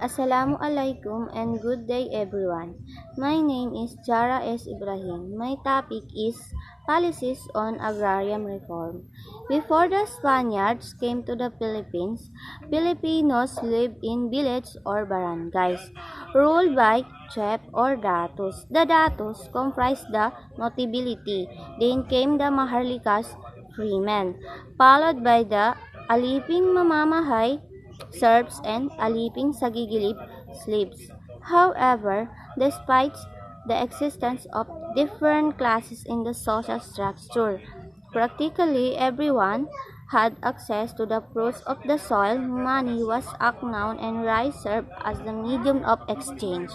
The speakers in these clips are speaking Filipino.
Assalamualaikum and good day everyone. My name is Jara S. Ibrahim. My topic is policies on agrarian reform. Before the Spaniards came to the Philippines, Filipinos lived in villages or barangays, ruled by chief or datos. The datos comprised the notability. Then came the maharlikas, freemen, followed by the aliping mamamahay, serfs, and aliping sagigilip, slaves. However, despite the existence of different classes in the social structure, practically everyone had access to the fruits of the soil. Money was acknowledged and rice served as the medium of exchange.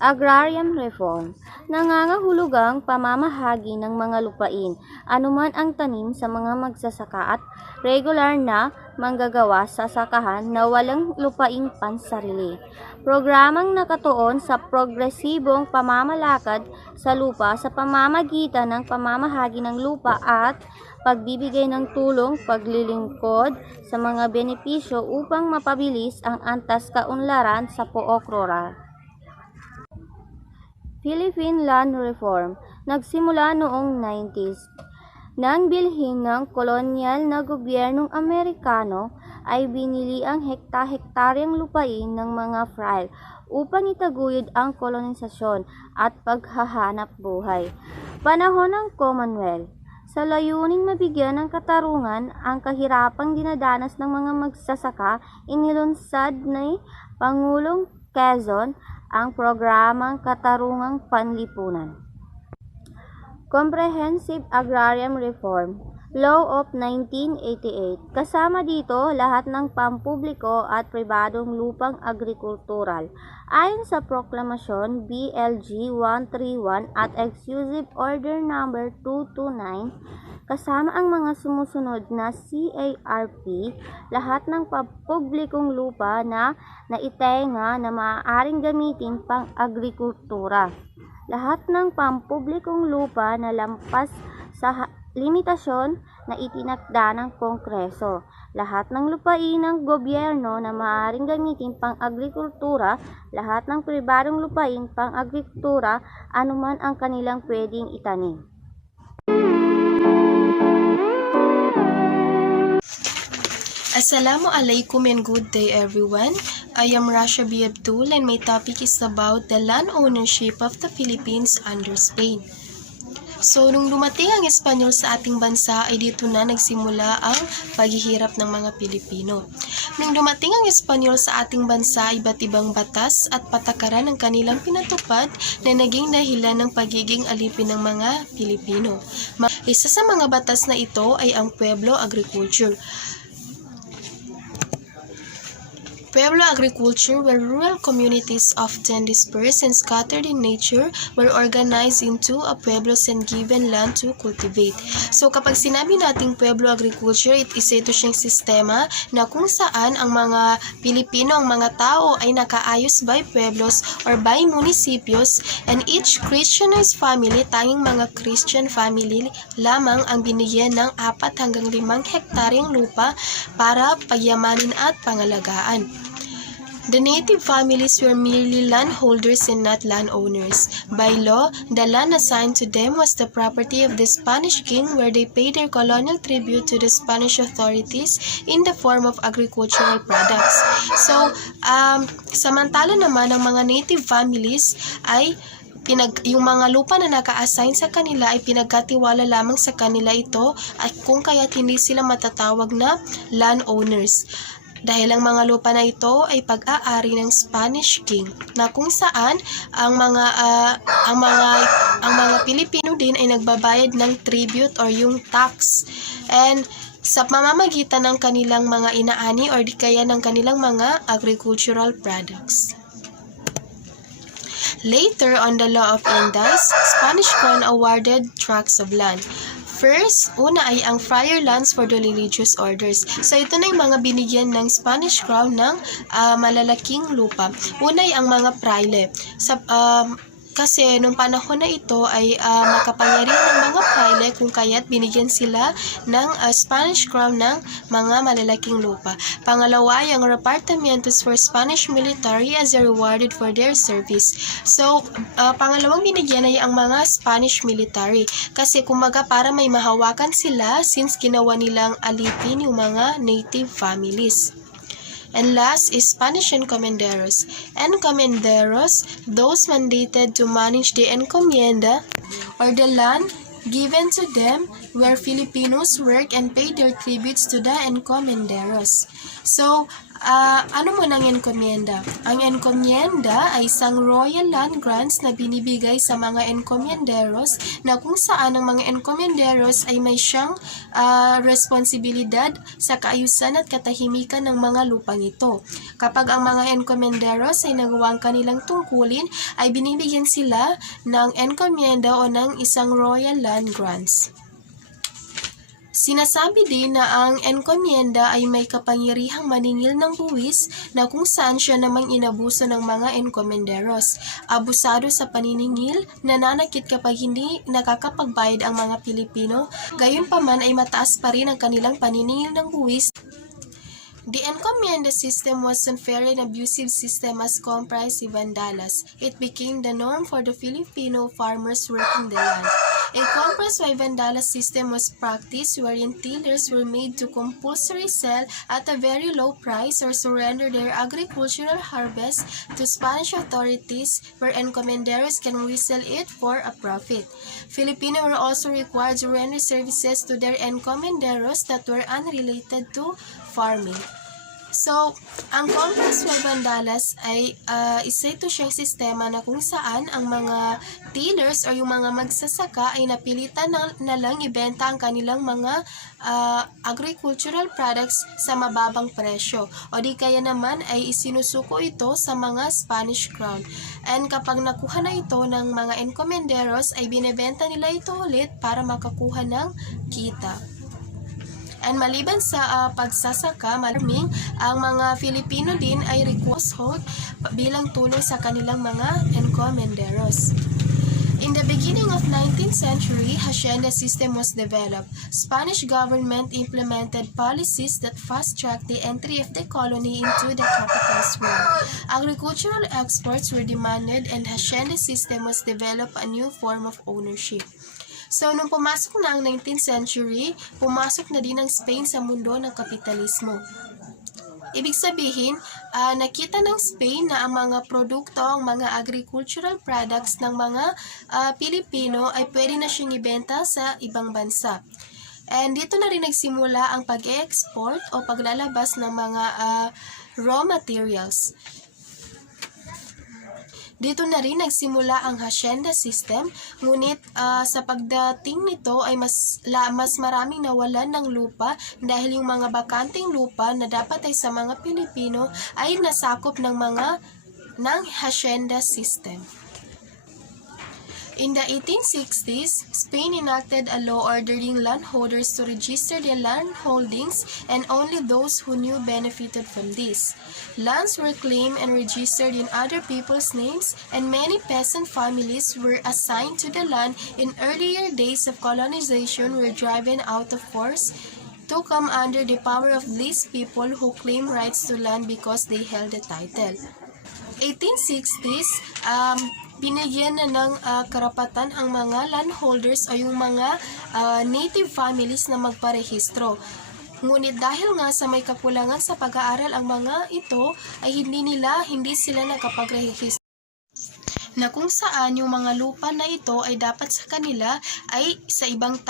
Agrarian reform, nangangahulugang pamamahagi ng mga lupain, anuman ang tanim sa mga magsasaka at regular na manggagawa sa sakahan na walang lupaing pansarili. Programang nakatuon sa progresibong pamamalakad sa lupa sa pamamagitan ng pamamahagi ng lupa at pagbibigay ng tulong, paglilingkod sa mga benepisyo upang mapabilis ang antas kaunlaran sa pook rural. Philippine Land Reform, nagsimula noong 90s. Nang bilhin ng kolonyal na gobyernong Amerikano ay binili ang hekta-hektaryang lupain ng mga frile upang itaguyod ang kolonisasyon at paghahanap buhay. Panahon ng Commonwealth, sa layuning mabigyan ng katarungan ang kahirapang dinadanas ng mga magsasaka, inilunsad ni Pangulong Quezon ang programang Katarungang Panlipunan. Comprehensive Agrarian Reform Law of 1988. Kasama dito lahat ng pampubliko at pribadong lupang agrikultural. Ayon sa Proklamasyon BLG 131 at Executive Order No. 229, kasama ang mga sumusunod na CARP, lahat ng pampublikong lupa na naitenga na maaaring gamitin pang-agrikultura. Lahat ng pampublikong lupa na lampas sa limitasyon na itinakda ng Kongreso. Lahat ng lupain ng gobyerno na maaaring gamitin pang-agrikultura, lahat ng pribadong lupain pang-agrikultura, anuman ang kanilang pwedeng itanim. Assalamualaikum and good day everyone. I am Rasha B. Abdul and my topic is about the land ownership of the Philippines under Spain. So, nung dumating ang Espanyol sa ating bansa ay dito na nagsimula ang paghihirap ng mga Pilipino. Nung dumating ang Espanyol sa ating bansa, iba't ibang batas at patakaran ang kanilang pinatupad na naging dahilan ng pagiging alipin ng mga Pilipino. Isa sa mga batas na ito ay ang Pueblo Agriculture. Pueblo agriculture, where rural communities often dispersed and scattered in nature, were organized into a pueblos and given land to cultivate. So kapag sinabi nating Pueblo agriculture, ito siyang sistema na kung saan ang mga Pilipino, ang mga tao ay nakaayos by pueblos or by municipios, and each Christianized family, tanging mga Christian family lamang ang binigyan ng 4 hanggang 5 hektaryang lupa para pagyamanin at pangalagaan. The native families were merely landholders and not landowners. By law, the land assigned to them was the property of the Spanish king, where they paid their colonial tribute to the Spanish authorities in the form of agricultural products. So, samantala naman ang mga native families ay yung mga lupa na naka-assign sa kanila ay pinagkatiwala lamang sa kanila ito at kung kaya't hindi sila matatawag na landowners. Dahil ang mga lupa na ito ay pag-aari ng Spanish king, na kung saan ang mga Pilipino din ay nagbabayad ng tribute or yung tax, and sa pamamagitan ng kanilang mga inaani or di kaya ng kanilang mga agricultural products. Later on the law of Indies, Spanish crown awarded tracts of land. First, una ay ang friar lands for the religious orders. So ito na yung mga binigyan ng Spanish crown ng malalaking lupa. Una ay ang mga praile. Kasi nung panahon na ito ay makapangyarihan ng mga pile kung kaya't binigyan sila ng Spanish crown ng mga malalaking lupa. Pangalawa, yung repartimientos for Spanish military as a rewarded for their service. So, pangalawang binigyan ay ang mga Spanish military. Kasi kumbaga para may mahawakan sila since ginawa nilang alipin yung mga native families. And last is Spanish encomenderos. Encomenderos, those mandated to manage the encomienda or the land given to them where Filipinos work and pay their tributes to the encomenderos. So, ano mo ng encomienda? Ang encomienda ay isang royal land grants na binibigay sa mga encomienderos na kung saan ang mga encomienderos ay may siyang responsibilidad sa kaayusan at katahimikan ng mga lupang ito. Kapag ang mga encomienderos ay nagawa ang kanilang tungkulin, ay binibigyan sila ng encomienda o ng isang royal land grants. Sinasabi din na ang encomienda ay may kapangyarihang maningil ng buwis na kung saan siya namang inabuso ng mga encomenderos. Abusado sa paniningil, nananakit kapag hindi nakakapagbayad ang mga Pilipino, gayunpaman ay mataas pa rin ang kanilang paniningil ng buwis. The encomienda system was unfair and abusive system as comprised of vandalas. It became the norm for the Filipino farmers working the land. A compressed vandala system was practiced wherein tillers were made to compulsory sell at a very low price or surrender their agricultural harvest to Spanish authorities where encomenderos can resell it for a profit. Filipinos were also required to render services to their encomenderos that were unrelated to farming. So, ang compressed vandalas ay isa ito siyang sistema na kung saan ang mga tillers o yung mga magsasaka ay napilitan na lang ibenta ang kanilang mga agricultural products sa mababang presyo o di kaya naman ay isinusuko ito sa mga Spanish crown. And kapag nakuha na ito ng mga encomenderos ay binebenta nila ito ulit para makakuha ng kita. And maliban sa pagsasaka, malaming, ang mga Filipino din ay request hold bilang tulong sa kanilang mga encomenderos. In the beginning of 19th century, hacienda system was developed. Spanish government implemented policies that fast-tracked the entry of the colony into the capital's realm. Agricultural exports were demanded and hacienda system was developed a new form of ownership. So, nung pumasok na ang 19th century, pumasok na din ang Spain sa mundo ng kapitalismo. Ibig sabihin, nakita ng Spain na ang mga produkto, ang mga agricultural products ng mga Pilipino ay pwede na siyang ibenta sa ibang bansa. And dito na rin nagsimula ang pag-export o paglalabas ng mga raw materials. Dito na rin nagsimula ang hacienda system, ngunit sa pagdating nito ay mas maraming nawalan ng lupa dahil yung mga bakanteng lupa na dapat ay sa mga Pilipino ay nasakop ng hacienda system. In the 1860s, Spain enacted a law ordering landholders to register their land holdings and only those who knew benefited from this. Lands were claimed and registered in other people's names, and many peasant families were assigned to the land in earlier days of colonization were driven out of force to come under the power of these people who claim rights to land because they held the title. 1860s, binigyan na ng karapatan ang mga landholders o yung mga native families na magparehistro. Ngunit dahil nga sa may kakulangan sa pag-aaral ang mga ito, ay hindi sila nakapagrehistro. Na kung saan yung mga lupa na ito ay dapat sa kanila ay sa ibang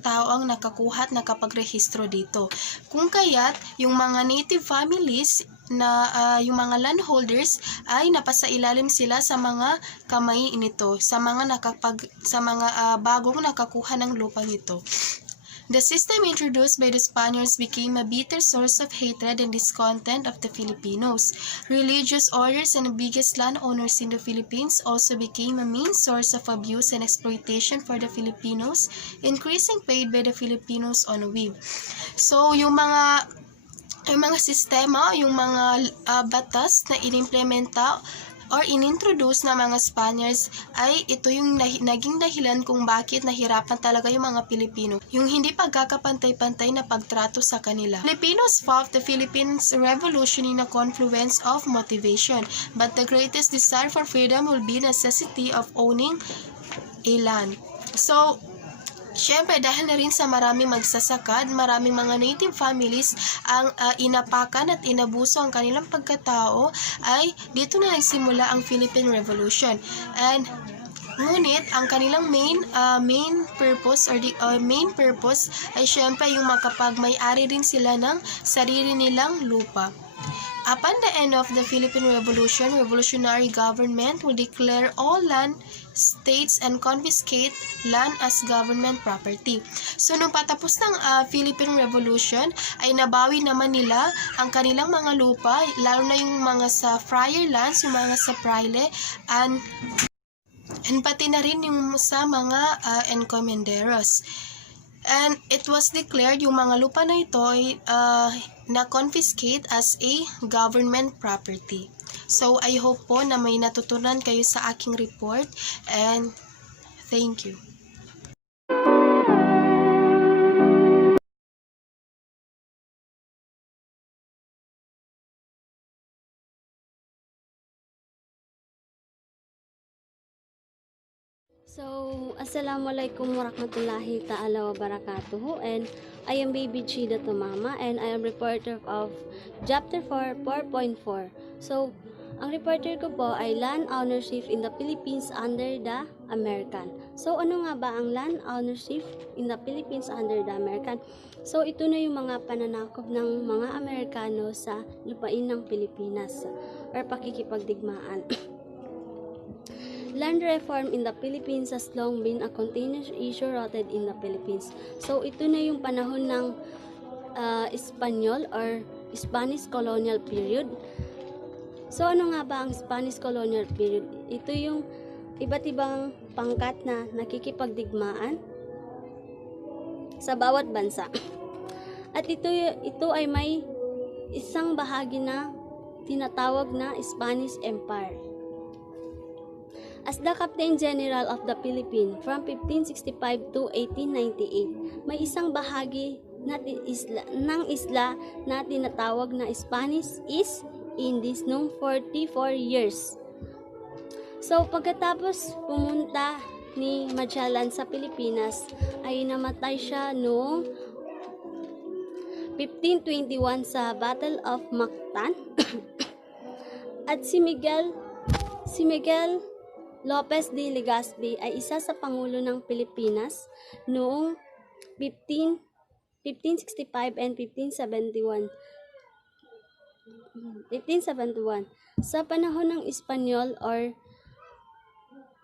tao ang nakakuha at nakapagrehistro dito. Kung kaya't yung mga native families na yung mga landholders ay napasailalim sila sa mga kamay nito, sa mga bagong nakakuha ng lupang ito. The system introduced by the Spaniards became a bitter source of hatred and discontent of the Filipinos. Religious orders and the biggest landowners in the Philippines also became a main source of abuse and exploitation for the Filipinos, increasing paid by the Filipinos on weave. So, yung mga sistema, yung mga batas na inimplementa or inintroduce na mga Spaniards ay ito yung naging dahilan kung bakit nahirapan talaga yung mga Pilipino. Yung hindi pagkakapantay-pantay na pagtrato sa kanila. Filipinos felt the Philippines Revolution in a confluence of motivation, but the greatest desire for freedom will be necessity of owning a land. So, syempre, dahil na rin sa maraming magsasakad, maraming mga native families ang inapakan at inabuso ang kanilang pagkatao, ay dito na nagsimula ang Philippine Revolution. And ngunit ang kanilang main purpose ay syempre yung makapagmay-ari rin sila ng sarili nilang lupa. Upon the end of the Philippine Revolution, revolutionary government will declare all land states and confiscate land as government property. So, nung patapos ng Philippine Revolution, ay nabawi naman nila ang kanilang mga lupa, lalo na yung mga sa friar lands, yung mga sa praile, and pati na rin yung sa mga encomenderos. And it was declared yung mga lupa na ito ay na-confiscate as a government property. So, I hope po na may natutunan kayo sa aking report, and thank you. So, Assalamualaikum warahmatullahi ta'ala wabarakatuh, and I am Baby Chida Tumama, and I am reporter of Chapter 4.4. So, ang reporter ko po ay Land Ownership in the Philippines under the American. So, ano nga ba ang land ownership in the Philippines under the American? So, ito na yung mga pananakop ng mga Amerikano sa lupain ng Pilipinas or pakikipagdigmaan. Land reform in the Philippines has long been a continuous issue rooted in the Philippines. So, ito na yung panahon ng Espanyol or Spanish colonial period. So, ano nga ba ang Spanish colonial period? Ito yung iba't ibang pangkat na nakikipagdigmaan sa bawat bansa. At ito ay may isang bahagi na tinatawag na Spanish Empire. As the Captain General of the Philippines from 1565 to 1898, may isang bahagi ng isla na tinatawag na Spanish East Indies noong 44 years. So, pagkatapos pumunta ni Magellan sa Pilipinas, ay namatay siya noong 1521 sa Battle of Mactan. At si Miguel Lopez de Legazpi ay isa sa Pangulo ng Pilipinas noong 1565 and 1571. Sa panahon ng Espanyol or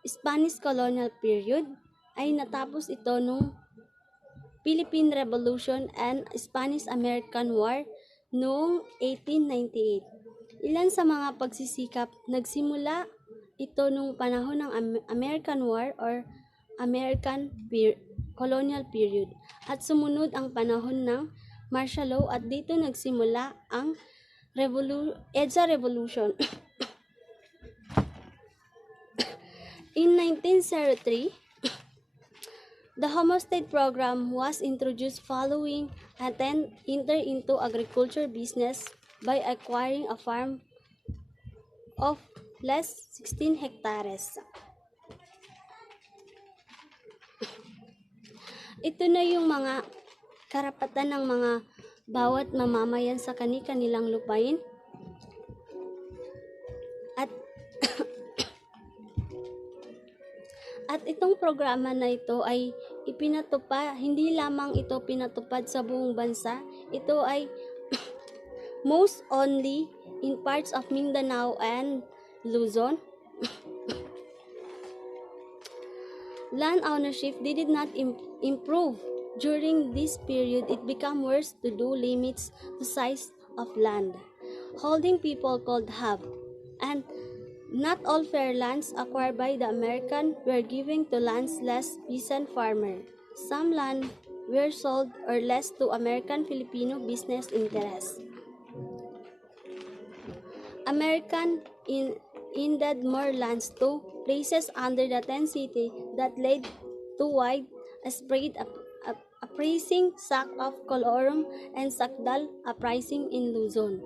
Spanish colonial period, ay natapos ito nung Philippine Revolution and Spanish-American War noong 1898. Ilan sa mga pagsisikap nagsimula ito nung panahon ng American War or American Colonial Period, at sumunod ang panahon ng martial law, at dito nagsimula ang EDSA Revolution. In 1903, the homestead program was introduced following and then enter into agriculture business by acquiring a farm of less 16 hectares. Ito na yung mga karapatan ng mga bawat mamamayan sa kani-kanilang lupain. At itong programa na ito ay ipinatupad, hindi lamang ito pinatupad sa buong bansa, ito ay most only in parts of Mindanao and Luzon. Land ownership did not improve during this period. It became worse to do limits the size of land holding people could have, and not all fair lands acquired by the American were given to landless peasant farmer. Some land were sold or leased to American Filipino business interests. American indeed more lands to places under the 10 city that led to wide spread uprising, sack of Colorum, and Sakdal uprising in Luzon.